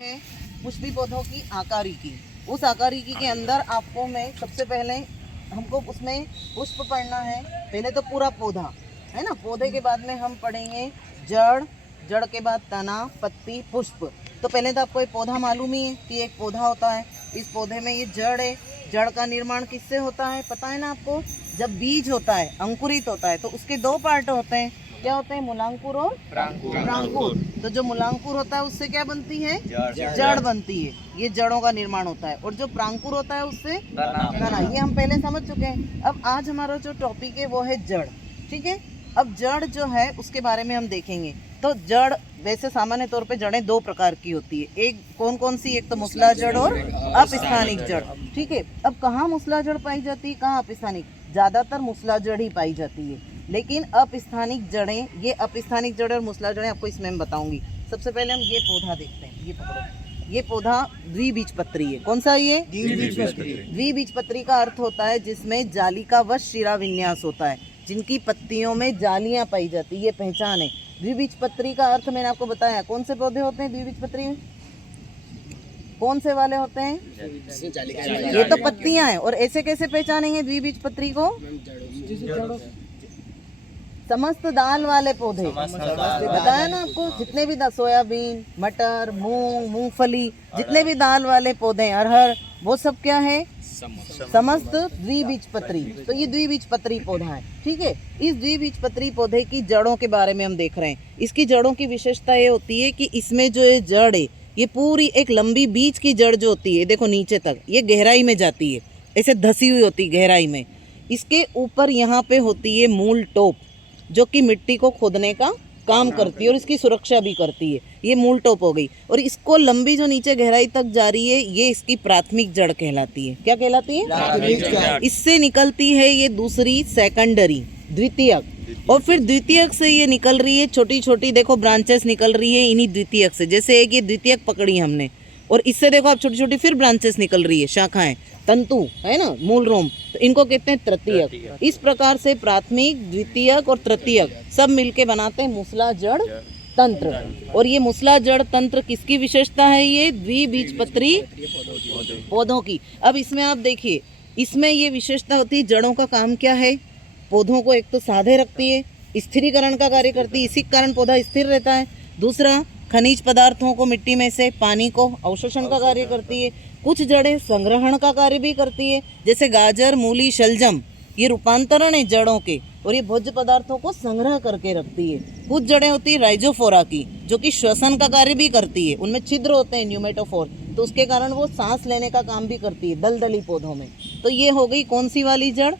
है पुष्पी पौधों की आकारिकी। उस आकारिकी के अंदर आपको मैं सबसे पहले हमको उसमें पुष्प पढ़ना है। पहले तो पूरा पौधा है ना, पौधे के बाद में हम पढ़ेंगे जड़, जड़ के बाद तना, पत्ती, पुष्प। तो पहले तो आपको एक पौधा मालूम ही है कि एक पौधा होता है। इस पौधे में ये जड़ है। जड़ का निर्माण किससे होता है पता है ना आपको? जब बीज होता है, अंकुरित होता है, तो उसके दो पार्ट होते हैं। क्या होते हैं? मूलांकुर और प्रांकुर। तो जो मूलांकुर होता है उससे क्या बनती है? जड़ बनती है। ये जड़ों का निर्माण होता है। और जो प्रांकुर होता है उससे तना। ये हम पहले समझ चुके हैं। अब आज हमारा जो टॉपिक है वो है जड़। ठीक है, अब जड़ जो है उसके बारे में हम देखेंगे। तो जड़ वैसे सामान्य तौर पे जड़ें दो प्रकार की होती है। एक कौन कौन सी? एक तो मूसला जड़ और अपस्थानिक जड़। ठीक है, अब कहाँ मूसला जड़ पाई जाती है, कहाँ अपस्थानिक? ज्यादातर मूसला जड़ ही पाई जाती है, लेकिन अपस्थानिक जड़ें, ये अपस्थानिक जड़ और मूसला जड़ें आपको इसमें मैं बताऊंगी। सबसे पहले हम ये पौधा देखते हैं। ये पकड़ो, ये पौधा द्विबीजपत्री है। कौन सा? ये द्विबीजपत्री। द्विबीजपत्री का अर्थ होता है जिसमें जालिका व शिरा विन्यास होता है, जिनकी पत्तियों में जालियां पाई जाती है। ये पहचान है। द्विबीजपत्री का अर्थ मैंने आपको बताया। कौन से पौधे होते हैं द्विबीजपत्री में? कौन से वाले होते हैं? ये तो पत्तियां हैं। और ऐसे कैसे पहचानेंगे द्विबीजपत्री को? समस्त दाल वाले पौधे बताया ना आपको। जितने भी सोयाबीन, मटर, मूंग, मूंगफली, जितने भी दाल वाले पौधे, अरहर, वो सब क्या है? समस्त द्विबीजपत्री। तो ये द्विबीजपत्री पौधा है। ठीक है, इस द्विबीजपत्री पौधे की जड़ों के बारे में हम देख रहे हैं। इसकी जड़ों की विशेषता ये होती है कि इसमें जो ये जड़ है, ये पूरी एक लंबी बीज की जड़ जो होती है, देखो नीचे तक, ये गहराई में जाती है, ऐसे धसी हुई होती है गहराई में। इसके ऊपर यहाँ पे होती है मूल टोप, जो कि मिट्टी को खोदने का काम करती है और इसकी सुरक्षा भी करती है। ये मूल टोप हो गई। और इसको लंबी जो नीचे गहराई तक जा रही है, ये इसकी प्राथमिक जड़ कहलाती है। क्या कहलाती है? इससे निकलती है ये दूसरी सेकेंडरी, द्वितीयक। और फिर द्वितीयक से ये निकल रही है छोटी छोटी, देखो ब्रांचेस निकल रही है इन्हीं द्वितीयक से। जैसे एक ये द्वितीयक पकड़ी हमने, और इससे देखो आप छोटी छोटी फिर ब्रांचेस निकल रही है, शाखाएं, तंतु है ना, मूल रोम, तो इनको कहते हैं तृतीयक। इस प्रकार से प्राथमिक, द्वितीयक और तृतीयक सब मिलके बनाते हैं मूसला जड़ तंत्र। और ये मूसला जड़ तंत्र किसकी विशेषता है? ये द्विबीजपत्री पौधों की। अब इसमें आप देखिए, इसमें ये विशेषता होती है, जड़ों का काम क्या है? पौधों को एक तो साधे रखती है, स्थिरीकरण का कार्य करती है, इसी कारण पौधा स्थिर रहता है। दूसरा, खनिज पदार्थों को मिट्टी में से, पानी को अवशोषण का कार्य करती है। कुछ जड़ें संग्रहण का कार्य भी करती है, जैसे गाजर, मूली, शलजम, ये रूपांतरण है जड़ों के, और ये भोज्य पदार्थों को संग्रह करके रखती है। कुछ जड़ें होती है राइजोफोरा की, जो कि श्वसन का कार्य भी करती है, उनमें छिद्र होते हैं न्यूमेटोफोर, तो उसके कारण वो सांस लेने का काम भी करती है दलदली पौधों में। तो ये हो गई कौन सी वाली जड़?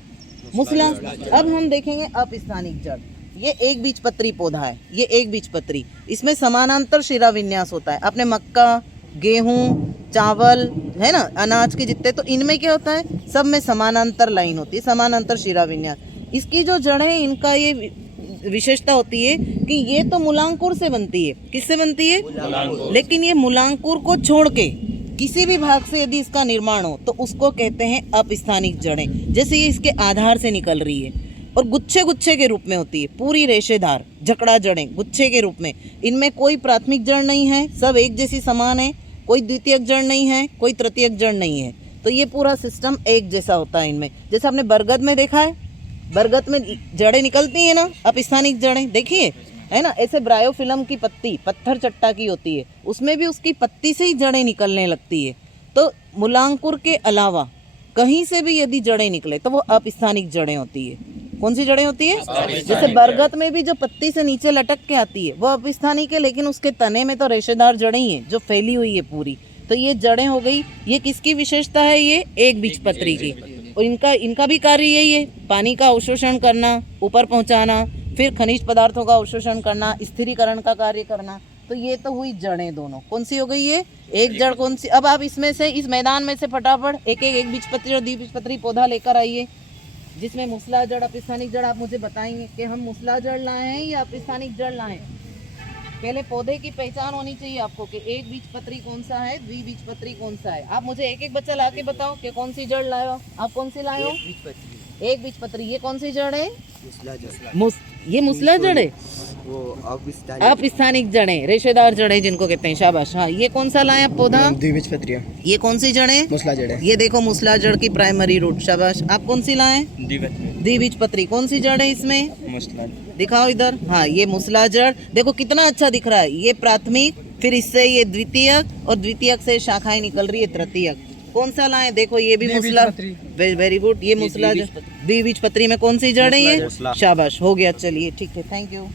मूसला। अब हम देखेंगे अपस्थानिक जड़। ये एक बीजपत्री पौधा है, ये एक बीजपत्री। इसमें समानांतर शिरा विन्यास होता है। आपने मक्का, गेहूं, चावल, है ना, अनाज के जितने, तो इनमें क्या होता है? सब में समानांतर लाइन होती है, समानांतर शिरा विन्यास। इसकी जो जड़ है, इनका ये विशेषता होती है कि ये तो मूलांकुर से बनती है। किससे बनती है? लेकिन ये मूलांकुर को छोड़ के किसी भी भाग से यदि इसका निर्माण हो तो उसको कहते हैं अपस्थानिक जड़ें। जैसे ये इसके आधार से निकल रही है और गुच्छे गुच्छे के रूप में होती है, पूरी रेशेदार जकड़ा जड़ें गुच्छे के रूप में। इनमें कोई प्राथमिक जड़ नहीं है, सब एक जैसी समान है। कोई द्वितीयक जड़ नहीं है, कोई तृतीयक जड़ नहीं है। तो ये पूरा सिस्टम एक जैसा होता है इनमें। जैसे आपने बरगद में देखा है, बरगद में जड़ें निकलती हैं ना, अपस्थानिक जड़ें, देखिए, है ना। ऐसे ब्रायोफिलम की पत्ती पत्थर चट्टा की होती है, उसमें भी उसकी पत्ती से ही जड़ें निकलने लगती है। तो मूलांकुर के अलावा कहीं से भी यदि जड़ें निकले तो वो अपस्थानिक जड़ें होती है। कौन सी जड़ें होती है? जैसे बरगद में भी जो पत्ती से नीचे लटक के आती है वो अपस्थानिक है, लेकिन उसके तने में तो रेशेदार जड़ें ही हैं जो फैली हुई है पूरी। तो ये जड़ें हो गई। ये किसकी विशेषता है? ये एक बीजपत्री की। और इनका भी कार्य यही है, पानी का अवशोषण करना, ऊपर पहुंचाना, फिर खनिज पदार्थों का अवशोषण करना, स्थिरीकरण का कार्य करना। तो ये तो हुई जड़ें दोनों। कौन सी हो गई ये? एक जड़ कौन सी? अब आप इसमें से, इस मैदान में से फटाफट एक बीजपत्री और द्विबीजपत्री पौधा लेकर आइए, जिसमें मूसला जड़, अपस्थानिक जड़। आप मुझे बताएंगे कि हम मूसला जड़ लाए हैं या अपस्थानिक जड़ लाए हैं। पहले पौधे की पहचान होनी चाहिए आपको कि एक बीजपत्री कौन सा है, द्विबीजपत्री कौन सा है। आप मुझे एक एक बच्चा ला के बताओ कि कौन सी जड़ लाए हो। आप कौन सी लाए हो? एक बीजपत्री। ये कौन सी जड़ है? ये मूसला जड़ है, वो अपस्थानिक जड़ें, रेशेदार जड़ें जिनको कहते हैं। शाबाश। हाँ, ये कौन सा लाए आप पौधा? द्विबीजपत्री ये कौन सी जड़ है? मूसला जड़ है। ये देखो मूसला जड़ की प्राइमरी रूट। शाबाश। आप कौन सी लाए? द्विबीजपत्री। कौन सी जड़ है इसमें? मूसला दिखाओ इधर। हाँ, ये मूसला जड़ देखो कितना अच्छा दिख रहा है। ये प्राथमिक, फिर इससे ये द्वितीयक, और द्वितीयक से शाखाएं निकल रही है तृतीयक। कौन सा लाए? देखो ये भी मूसला। Very good. ये मूसला द्विबीजपत्री में कौन सी जड़ है ये? शाबाश, हो गया। चलिए ठीक है, थैंक यू।